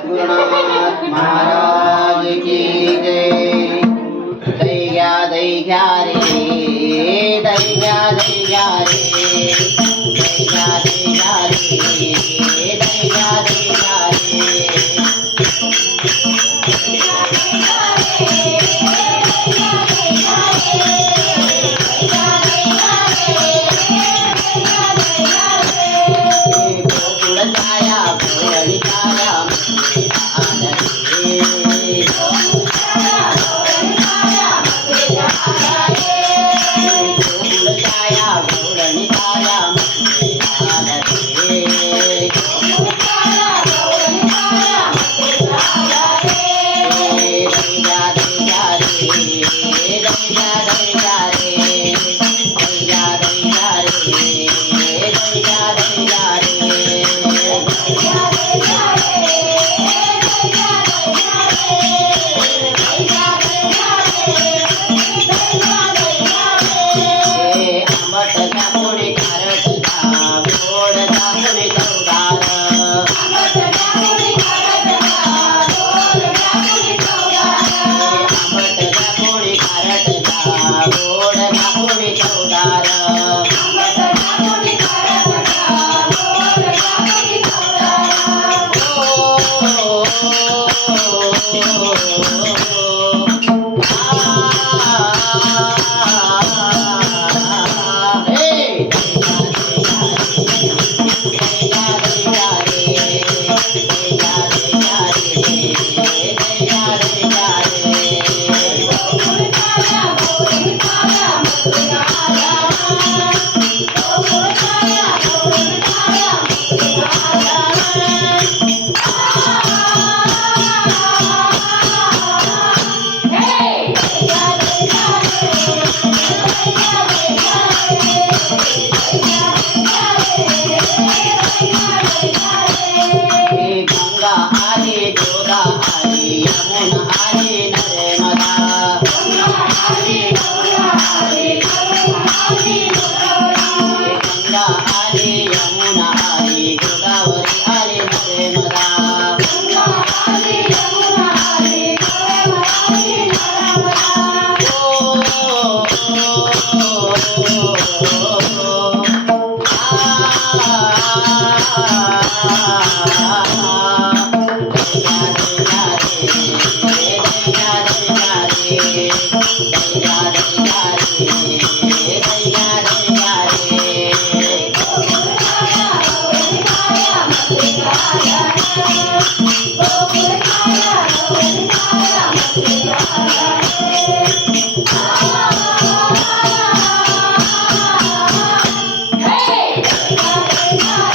सदगुरुनाथ महाराज की जय। दैया दैया रे दैया दैया रे। Oh, my God.